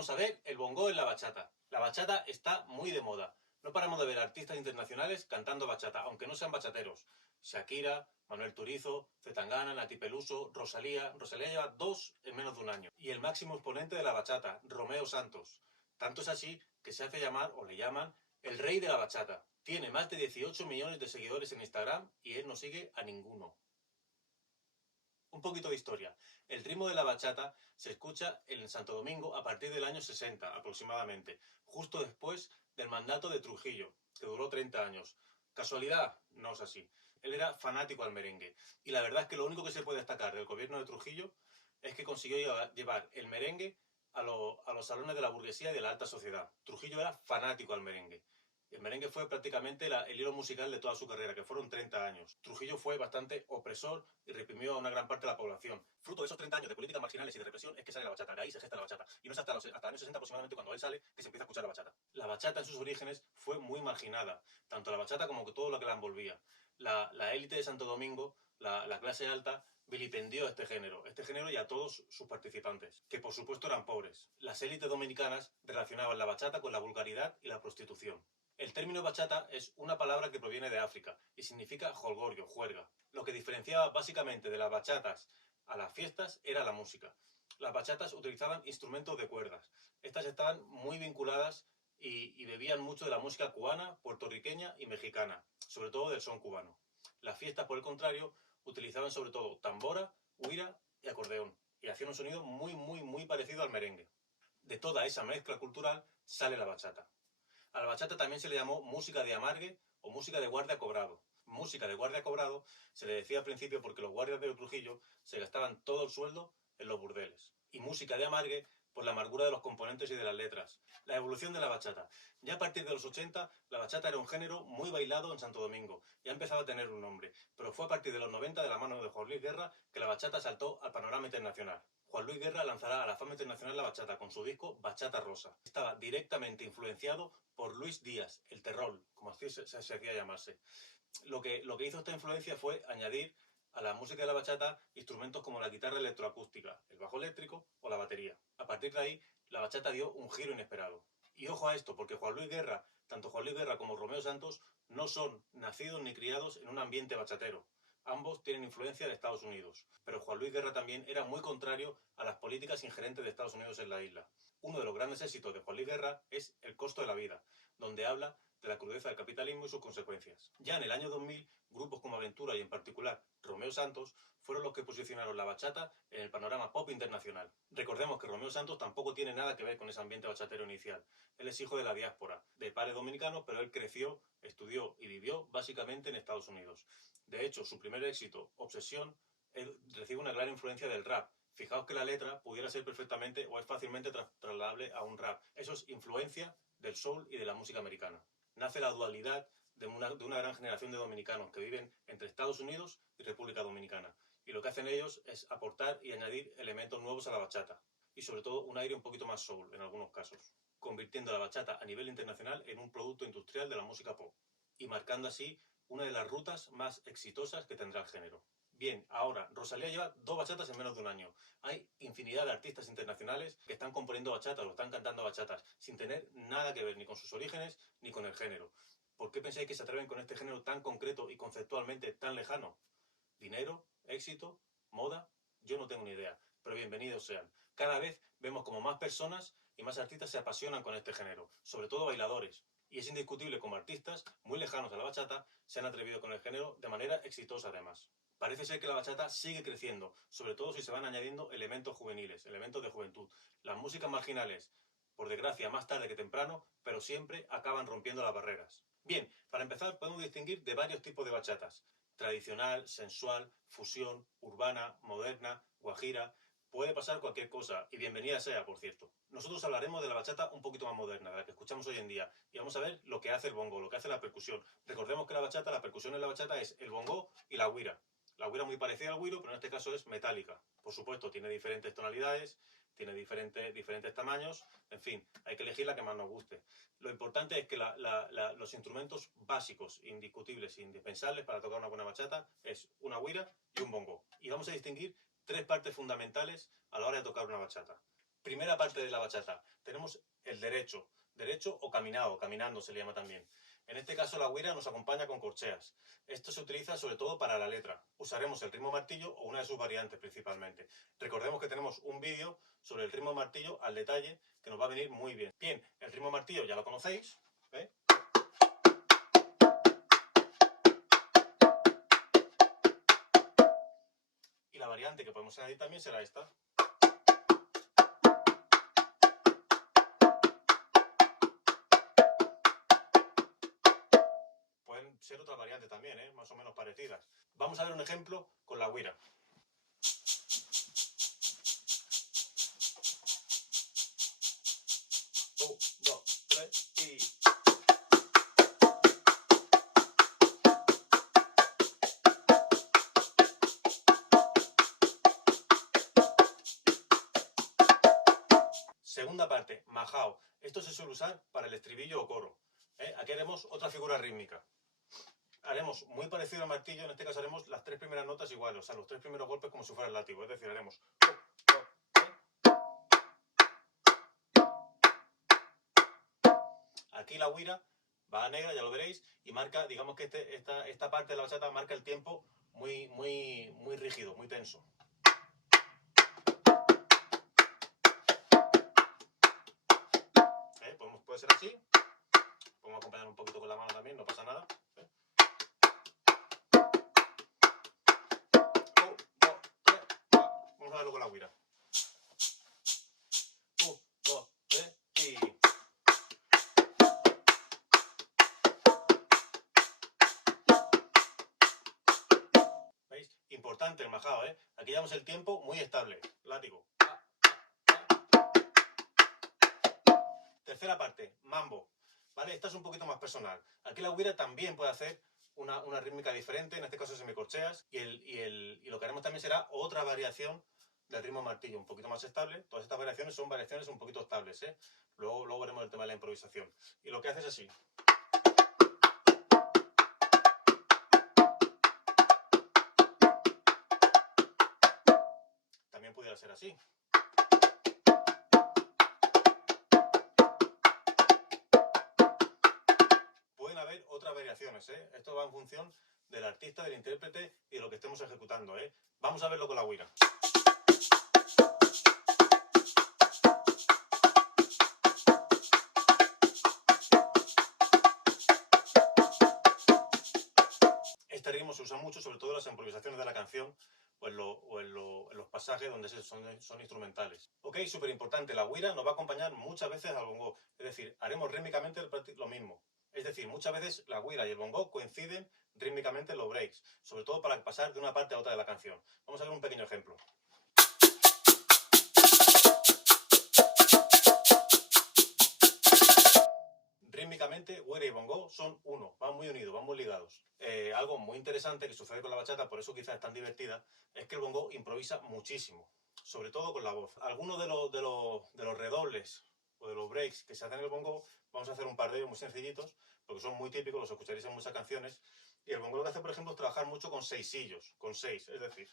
vamos a ver el bongo en la bachata. La bachata está muy de moda. No paramos de ver artistas internacionales cantando bachata, aunque no sean bachateros. Shakira, Manuel Turizo, Zetangana, Nati Peluso, Rosalía. Rosalía lleva 2 en menos de un año. Y el máximo exponente de la bachata, Romeo Santos. Tanto es así que se hace llamar, o le llaman, el rey de la bachata. Tiene más de 18 millones de seguidores en Instagram y él no sigue a ninguno. Un poquito de historia. El ritmo de la bachata se escucha en Santo Domingo a partir del año 60 aproximadamente, justo después del mandato de Trujillo, que duró 30 años. ¿Casualidad? No es así. Él era fanático al merengue. Y la verdad es que lo único que se puede destacar del gobierno de Trujillo es que consiguió llevar el merengue a los salones de la burguesía y de la alta sociedad. Trujillo era fanático al merengue. El merengue fue prácticamente el hilo musical de toda su carrera, que fueron 30 años. Trujillo fue bastante opresor y reprimió a una gran parte de la población. Fruto de esos 30 años de políticas marginales y de represión es que sale la bachata. De ahí se gesta la bachata. Y no es hasta los años 60 aproximadamente cuando él sale que se empieza a escuchar la bachata. La bachata en sus orígenes fue muy marginada. Tanto la bachata como todo lo que la envolvía. La élite de Santo Domingo, la clase alta, vilipendió este género y a todos sus participantes, que por supuesto eran pobres. Las élites dominicanas relacionaban la bachata con la vulgaridad y la prostitución. El término bachata es una palabra que proviene de África y significa jolgorio, juerga. Lo que diferenciaba básicamente de las bachatas a las fiestas era la música. Las bachatas utilizaban instrumentos de cuerdas. Estas estaban muy vinculadas y bebían mucho de la música cubana, puertorriqueña y mexicana, sobre todo del son cubano. Las fiestas, por el contrario, utilizaban sobre todo tambora, huira y acordeón, y hacían un sonido muy parecido al merengue. De toda esa mezcla cultural sale la bachata. A la bachata también se le llamó música de amargue o música de guardia cobrado. Música de guardia cobrado se le decía al principio porque los guardias de Trujillo se gastaban todo el sueldo en los burdeles. Y música de amargue por la amargura de los componentes y de las letras. La evolución de la bachata. Ya a partir de los 80, la bachata era un género muy bailado en Santo Domingo. Ya empezaba a tener un nombre. Pero fue a partir de los 90, de la mano de Juan Luis Guerra, que la bachata saltó al panorama internacional. Juan Luis Guerra lanzará a la fama internacional la bachata con su disco Bachata Rosa. Estaba directamente influenciado por Luis Díaz, el terror, como así se hacía llamarse. Lo que hizo esta influencia fue añadir a la música de la bachata instrumentos como la guitarra electroacústica, el bajo eléctrico o la batería. A partir de ahí, la bachata dio un giro inesperado. Y ojo a esto, porque Juan Luis Guerra, tanto Juan Luis Guerra como Romeo Santos, no son nacidos ni criados en un ambiente bachatero. Ambos tienen influencia de Estados Unidos, pero Juan Luis Guerra también era muy contrario a las políticas ingerentes de Estados Unidos en la isla. Uno de los grandes éxitos de Juan Luis Guerra es El costo de la vida, donde habla de la crudeza del capitalismo y sus consecuencias. Ya en el año 2000, grupos como Aventura y en particular Romeo Santos fueron los que posicionaron la bachata en el panorama pop internacional. Recordemos que Romeo Santos tampoco tiene nada que ver con ese ambiente bachatero inicial. Él es hijo de la diáspora, de padres dominicanos, pero él creció, estudió y vivió básicamente en Estados Unidos. De hecho, su primer éxito, Obsesión, recibe una clara influencia del rap. Fijaos que la letra pudiera ser perfectamente o es fácilmente trasladable a un rap. Eso es influencia del soul y de la música americana. Nace la dualidad de una gran generación de dominicanos que viven entre Estados Unidos y República Dominicana. Y lo que hacen ellos es aportar y añadir elementos nuevos a la bachata. Y sobre todo un aire un poquito más soul en algunos casos, convirtiendo la bachata a nivel internacional en un producto industrial de la música pop. Y marcando así una de las rutas más exitosas que tendrá el género. Bien, ahora, Rosalía lleva 2 bachatas en menos de un año. Hay infinidad de artistas internacionales que están componiendo bachatas o están cantando bachatas sin tener nada que ver ni con sus orígenes ni con el género. ¿Por qué pensáis que se atreven con este género tan concreto y conceptualmente tan lejano? ¿Dinero? ¿Éxito? ¿Moda? Yo no tengo ni idea, pero bienvenidos sean. Cada vez vemos como más personas y más artistas se apasionan con este género, sobre todo bailadores. Y es indiscutible como artistas muy lejanos a la bachata se han atrevido con el género de manera exitosa además. Parece ser que la bachata sigue creciendo, sobre todo si se van añadiendo elementos juveniles, elementos de juventud. Las músicas marginales, por desgracia, más tarde que temprano, pero siempre acaban rompiendo las barreras. Bien, para empezar podemos distinguir de varios tipos de bachatas. Tradicional, sensual, fusión, urbana, moderna, guajira. Puede pasar cualquier cosa, y bienvenida sea, por cierto. Nosotros hablaremos de la bachata un poquito más moderna, de la que escuchamos hoy en día, y vamos a ver lo que hace el bongo, lo que hace la percusión. Recordemos que la percusión en la bachata es el bongo y la güira. La güira muy parecida al güiro, pero en este caso es metálica. Por supuesto, tiene diferentes tonalidades, tiene diferentes tamaños, en fin, hay que elegir la que más nos guste. Lo importante es que los instrumentos básicos, indiscutibles e indispensables para tocar una buena bachata es una güira y un bongo. Y vamos a distinguir 3 partes fundamentales a la hora de tocar una bachata. Primera parte de la bachata. Tenemos el derecho o caminado, caminando se le llama también. En este caso la güira nos acompaña con corcheas. Esto se utiliza sobre todo para la letra. Usaremos el ritmo martillo o una de sus variantes principalmente. Recordemos que tenemos un vídeo sobre el ritmo martillo al detalle que nos va a venir muy bien. Bien, el ritmo martillo ya lo conocéis, ¿eh? Y la variante que podemos añadir también será esta. Pueden ser otras variantes también, más o menos parecidas. Vamos a ver un ejemplo con la güira. Un, dos, tres y... Segunda parte, majao. Esto se suele usar para el estribillo o coro. Aquí haremos otra figura rítmica. Haremos muy parecido al martillo, en este caso haremos las tres primeras notas iguales, o sea, los tres primeros golpes como si fuera el látigo. Es decir, haremos... Aquí la güira va a negra, ya lo veréis, y marca, digamos que esta parte de la bachata marca el tiempo muy rígido, muy tenso. Puede ser así. Podemos acompañar un poquito con la mano también, no pasa nada. Vamos a verlo con la güira. 1, 2, 3 y... ¿Veis? Importante el majao, ¿eh? Aquí llevamos el tiempo muy estable. Látigo. Tercera parte, mambo. ¿Vale? Esta es un poquito más personal. Aquí la güira también puede hacer una rítmica diferente, en este caso semicorcheas, y lo que haremos también será otra variación del ritmo martillo, un poquito más estable. Todas estas variaciones son variaciones un poquito estables, ¿eh? Luego veremos el tema de la improvisación. Y lo que hace es así. También pudiera ser así. Pueden haber otras variaciones, ¿eh? Esto va en función del artista, del intérprete y de lo que estemos ejecutando, ¿eh? Vamos a verlo con la güira. Este ritmo se usa mucho, sobre todo en las improvisaciones de la canción o en los pasajes donde son instrumentales. Ok, súper importante, la güira nos va a acompañar muchas veces al bongo, es decir, haremos rítmicamente lo mismo. Es decir, muchas veces la güira y el bongo coinciden rítmicamente en los breaks, sobre todo para pasar de una parte a otra de la canción. Vamos a ver un pequeño ejemplo. Rítmicamente, güira y bongo son uno, van muy unidos, van muy ligados. Algo muy interesante que sucede con la bachata, por eso quizás es tan divertida, es que el bongo improvisa muchísimo, sobre todo con la voz. Algunos de los redobles o de los breaks que se hacen en el bongo, vamos a hacer un par de ellos muy sencillitos, porque son muy típicos, los escucharéis en muchas canciones. Y el bongo lo que hace, por ejemplo, es trabajar mucho con seisillos, con seis, es decir...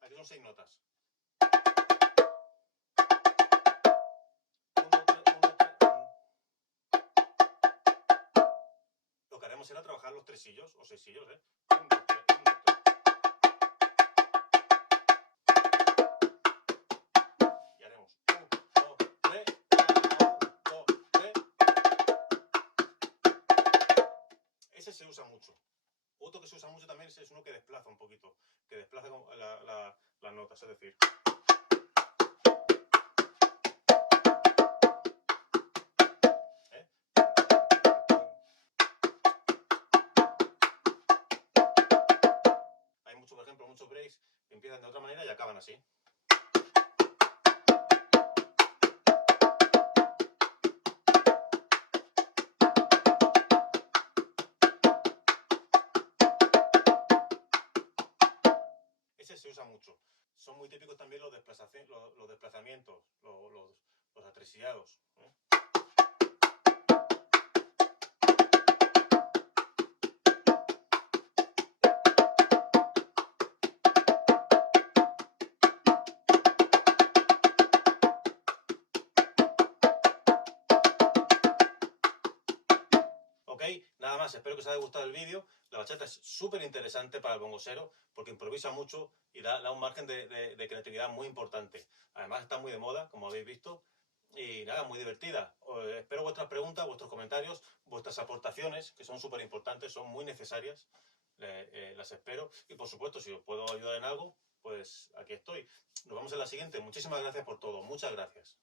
Aquí son 6 notas. Lo que haremos será trabajar los tresillos o seisillos, ¿eh? 1, 2, 3, 1, 2, 3. Y haremos 1, 2, 3, 1, 2, 3. Ese se usa mucho. Otro que se usa mucho también es uno que desplaza un poquito, que desplaza las notas, es decir... Hay muchos, por ejemplo, muchos breaks que empiezan de otra manera y acaban así. Ese se usa mucho. Son muy típicos también los desplazamientos, los atresillados, ¿eh? ¿Ok? Nada más, espero que os haya gustado el vídeo. La bachata es súper interesante para el bongosero porque improvisa mucho y da un margen de creatividad muy importante. Además está muy de moda, como habéis visto, y nada, muy divertida. Espero vuestras preguntas, vuestros comentarios, vuestras aportaciones, que son súper importantes, son muy necesarias. Las espero. Y por supuesto, si os puedo ayudar en algo, pues aquí estoy. Nos vemos en la siguiente. Muchísimas gracias por todo. Muchas gracias.